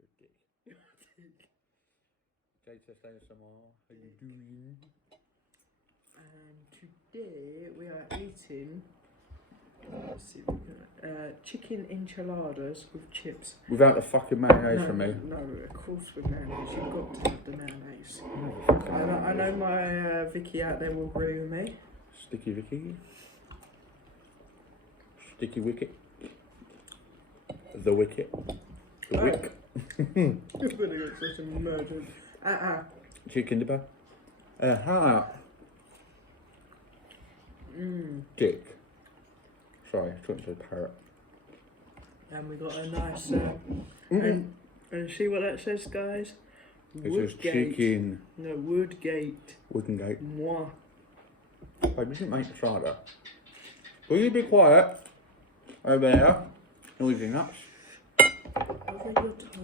Good dick. J-Test ASMR, how you doing? And today we are eating chicken enchiladas with chips. Without the fucking mayonnaise from me. No, of course with mayonnaise. You've got to have the mayonnaise. I know my Vicky out there will agree with me. Sticky Vicky. Sticky Wicket. The Wicket. The Wick. You're gonna get such a murder. Chicken dipper. Heart. Dick. Sorry, I talking to a parrot. And we got a nice and see what that says, guys? It says chicken. No, Woodgate. Woodengate. Moi. I didn't make the cider. Will you be quiet? Over there. Noisy nuts.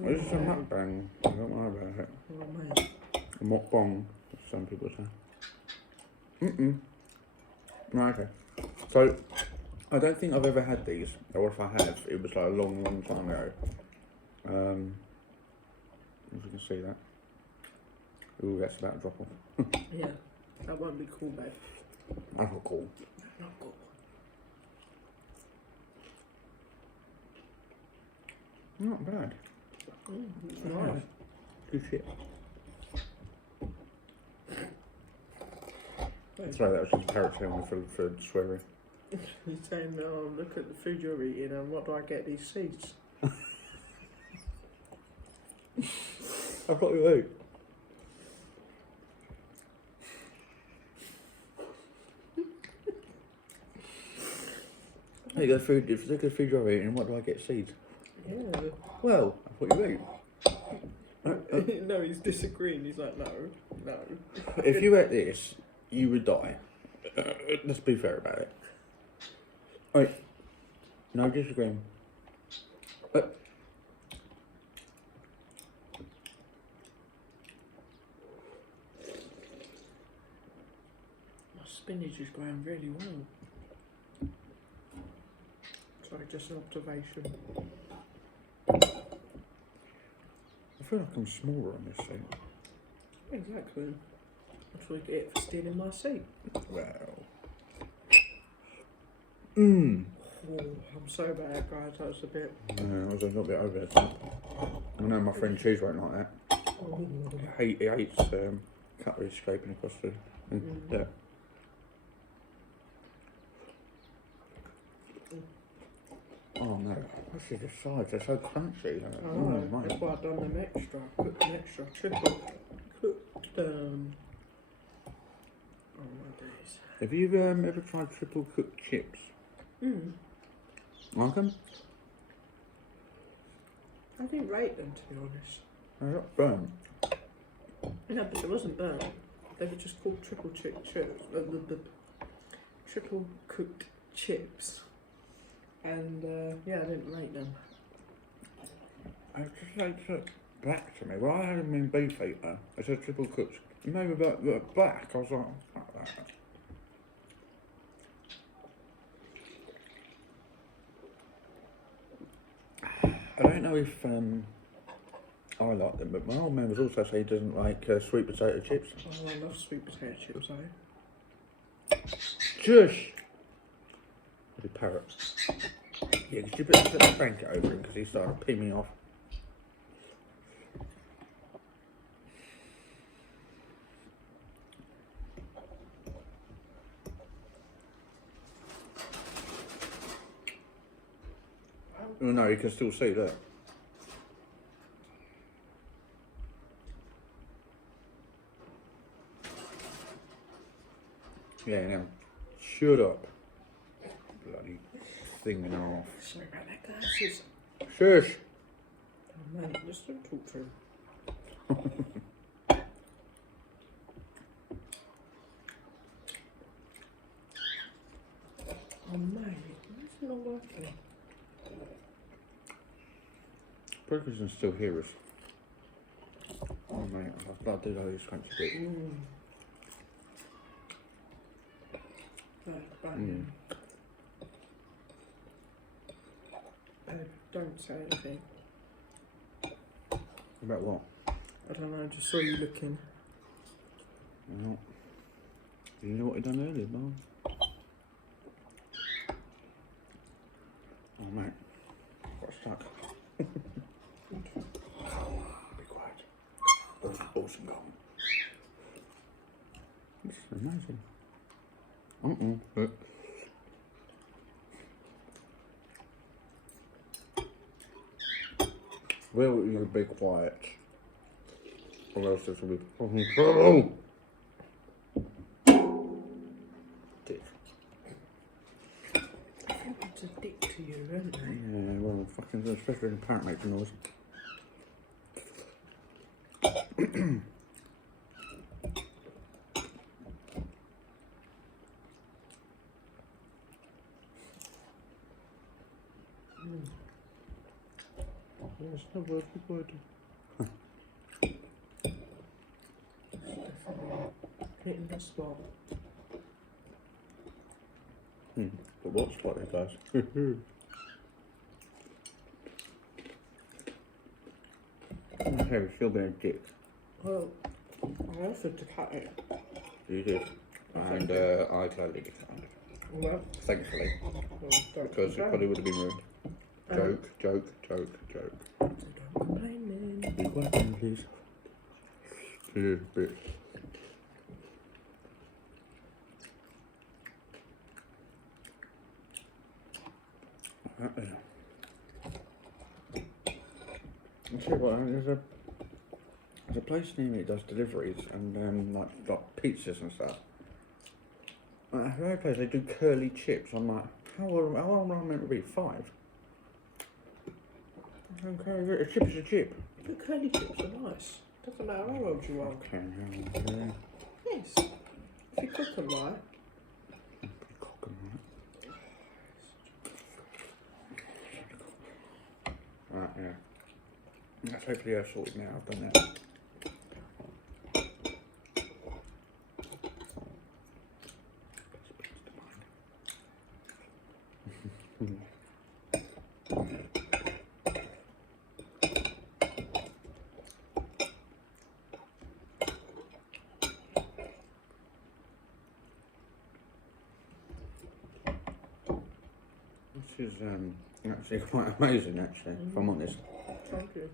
This is a mukbang. I don't worry about it. Oh, mate. A mukbang, as some people say. Right, okay. So, I don't think I've ever had these, or if I have, it was like a long, long time ago. If you can see that. Ooh, that's about to drop off. Yeah, that won't be cool, babe. That's not cool. Not cool. Not bad. It's nice. Good shit. Sorry, that was just parrot saying for swearing. He's saying, oh, look at the food you're eating and what do I get these seeds? I've got you out. Hey, if look at the food you're eating, what do I get? Seeds? Yeah. Well, I thought you ate. No, he's disagreeing. He's like, no. If you ate this, you would die. Let's be fair about it. Right. No disagreeing. My spinach is going really well. Sorry, just an observation. I feel like I'm smaller on this seat. Exactly. That's what I get for stealing my seat. Well. Oh, I'm so bad, guys. That was a bit. Yeah, I was a little bit over it. I know my friend Cheese won't like that. He hates cutlery scraping across the. Yeah. Oh no, this is the sides, they're so crunchy. Oh, that's why I've done them extra. Cooked them extra. Triple cooked them. Oh my days. Have you ever tried triple cooked chips? Like them? I didn't rate them, to be honest. They're not burnt. No, but it wasn't burnt. They were just called triple chips. Triple cooked chips. And yeah, I didn't rate them. I just like to black to me. Well, I had them in beef eater. I said triple cooked. And they were black. I was like, fuck that. I don't know if I like them, but my old man was also saying he doesn't like sweet potato chips. Oh, I love sweet potato chips, though. Shush! The parrot. Yeah, could you put the blanket over him because he started peeing me off. Oh no, you can still see that. Yeah, now, shut up. Bloody thing and a half. Sorry about that, guys. Shush! Oh, man, just don't talk to him. Oh, man, it's not working. Probably because I can still hear us. Oh mate, I'll do those crunchy bits. Don't say anything. About what? I don't know, I just saw you looking. Well, you know what I done earlier, Mum? Oh, mate. Got stuck. Be quiet. Awesome gone. This is amazing. Will you be quiet? Or else this will be fucking trouble. Dick. It's a dick to you, isn't it? Yeah, well, fucking, especially when the parrot makes a noise. Yes, no word for word. Hitting the spot. But what spot it does? Okay, we're still being a dick. Well, I offered to cut it. You did. And I gladly declined. Well, Thankfully. well, don't Because it complain. probably would have been ruined. Joke, joke, joke, joke. So don't complain then. Be quiet then, please. Yeah, bitch. I'll tell you what, there's a place near me that does deliveries and like pizzas and stuff. At that place they do curly chips. I'm like, how old am I meant to be? 5? Okay, a chip is a chip. But curly chips are nice. Doesn't matter how old you are. Okay, yeah. Yes. If you cook them right. Cock 'em, right? Right, yeah. That's hopefully I've sorted now. I've done that. This is actually quite amazing, actually, if I'm honest. Thank you.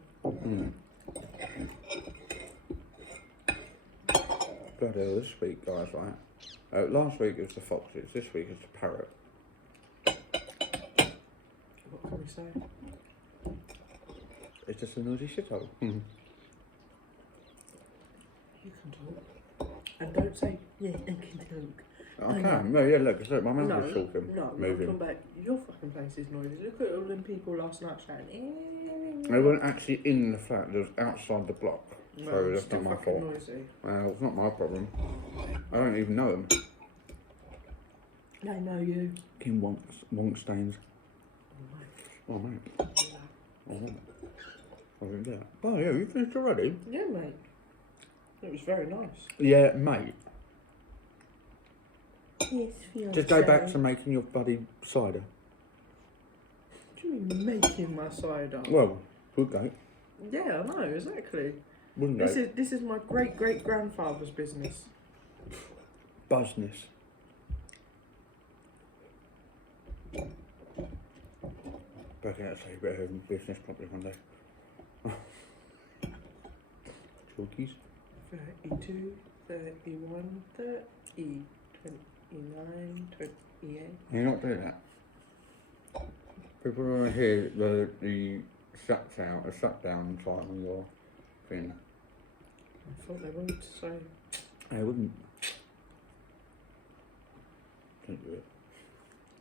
Bloody hell, this week, guys, right? Last week it was the foxes, this week it's the parrot. What can we say? It's just a noisy shithole. You can talk. And don't say, yeah, I can talk. I can, no, yeah, look, my mouth is No, talking, no, moving. come back. Your fucking place is noisy. Look at all them people last night shouting. They weren't actually in the flat, they was outside the block. No, So it's that's still not my fucking fault. noisy. Well, it's not my problem. I don't even know them. They know you. King wonk stains. Oh, mate. Yeah. Oh, mate. I didn't do that. Oh, yeah, you finished already? Yeah, mate. It was very nice. Yeah, mate. Yes, fiance. Just go back to making your bloody cider. What do you mean making my cider? Well, good go. Yeah, I know, exactly. Wouldn't This go. is my great grandfather's business. Business. Better get a bit of business probably one day. Chalkies. 32, 31, 30, 29, 28. You're not doing that. People want to hear the shut down time on your thing. I thought they wanted to say. I wouldn't. Don't do it.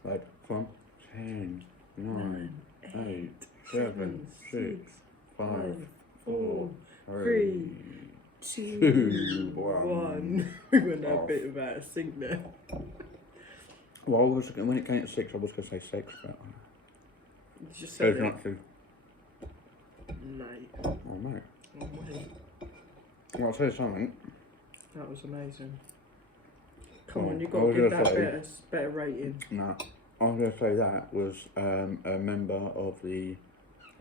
Right, come on. 10, 9, 8, 7, 6, 5, 4, 3, 2, 1. We went a bit about a sync there. Well, when it came to 6, I was going to say 6, but You just chose said it. not to. Mate. Oh, mate. Oh, mate. Well, I'll tell you something. That was amazing. Come Oh, on, you've I got to was give gonna that say- better rating. No, I was going to say that was a member of the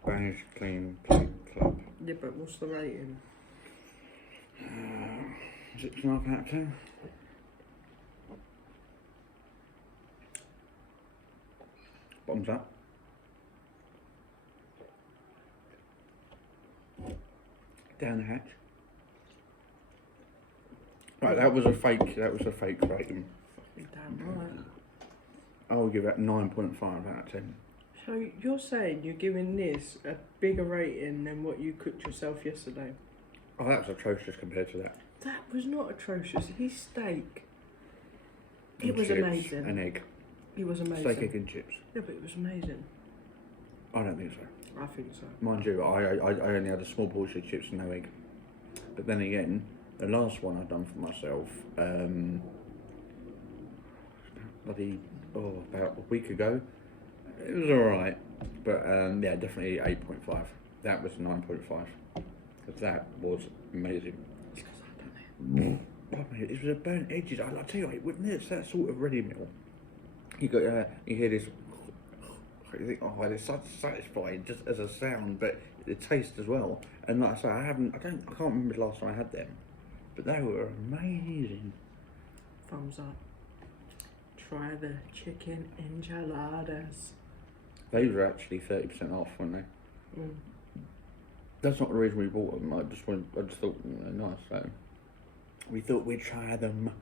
Spanish Clean club. Yeah, but what's the rating? 6.5 out of 10. Bottoms up. Down the hatch. Right, that was a fake rating. Damn right. I would give it 9.5 out of 10. So you're saying you're giving this a bigger rating than what you cooked yourself yesterday? Oh, that was atrocious compared to that. That was not atrocious. His steak. And It was chips amazing. and egg. It was amazing. Steak, egg and chips. Yeah, but it was amazing. I don't think so. I think so. Mind you, I only had a small portion of chips and no egg. But then again, the last one I'd done for myself, about a week ago, it was alright. But yeah, definitely 8.5. That was 9.5. Because that was amazing. It's because I've done it. Oh, mate, it was a burnt edges. I'll tell you what, when it's that sort of ready meal, you hear this. You think, oh, it's such satisfying just as a sound, but the taste as well. And like I say, I can't remember the last time I had them, but they were amazing. Thumbs up. Try the chicken enchiladas. They were actually 30% off, weren't they? Mm. That's not the reason we bought them. I just thought they're nice, so we thought we'd try them.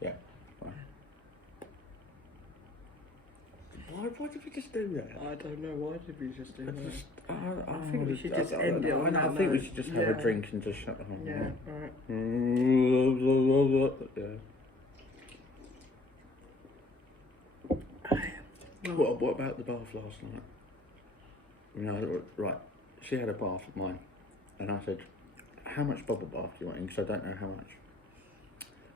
Yeah. Why did we just do that? I don't know. Why did we just do that? I think we should just end it on I that think we note. should just have a drink and just shut the hell Yeah, up. alright. Yeah. What about the bath last night? Right. She had a bath at mine, and I said, "How much bubble bath do you want?" Because I don't know how much.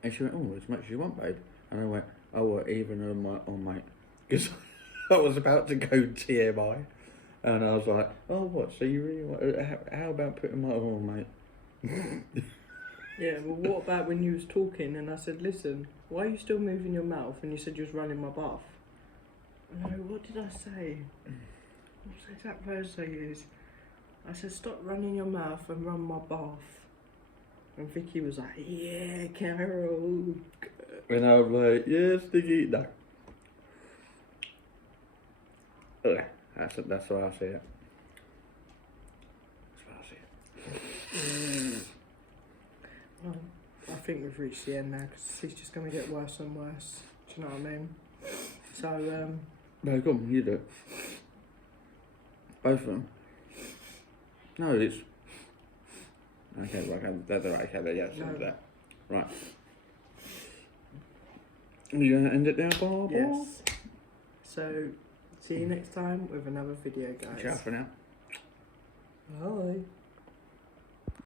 And she went, "Oh, as much as you want, babe." And I went, "Oh, well, even on my," because I was about to go TMI, and I was like, "Oh, what? So you really want? How about putting my on, mate?" Yeah, well, what about when you was talking and I said, listen, why are you still moving your mouth? And you said you was running my bath. No, what did I say? What's the exact words I used? I said, stop running your mouth and run my bath. And Vicky was like, yeah, Carol. And I was like, "Yeah, sticky." No. That's the way I see it. That's what I see it. Well, I think we've reached the end now because it's just going to get worse and worse. Do you know what I mean? So, No, go on, you do it. Both of them. No, it's... Okay, yeah, so No. that. Right. Are you going to end it now, Bob? yes. So, see you next time with another video, guys. Ciao for now. Bye.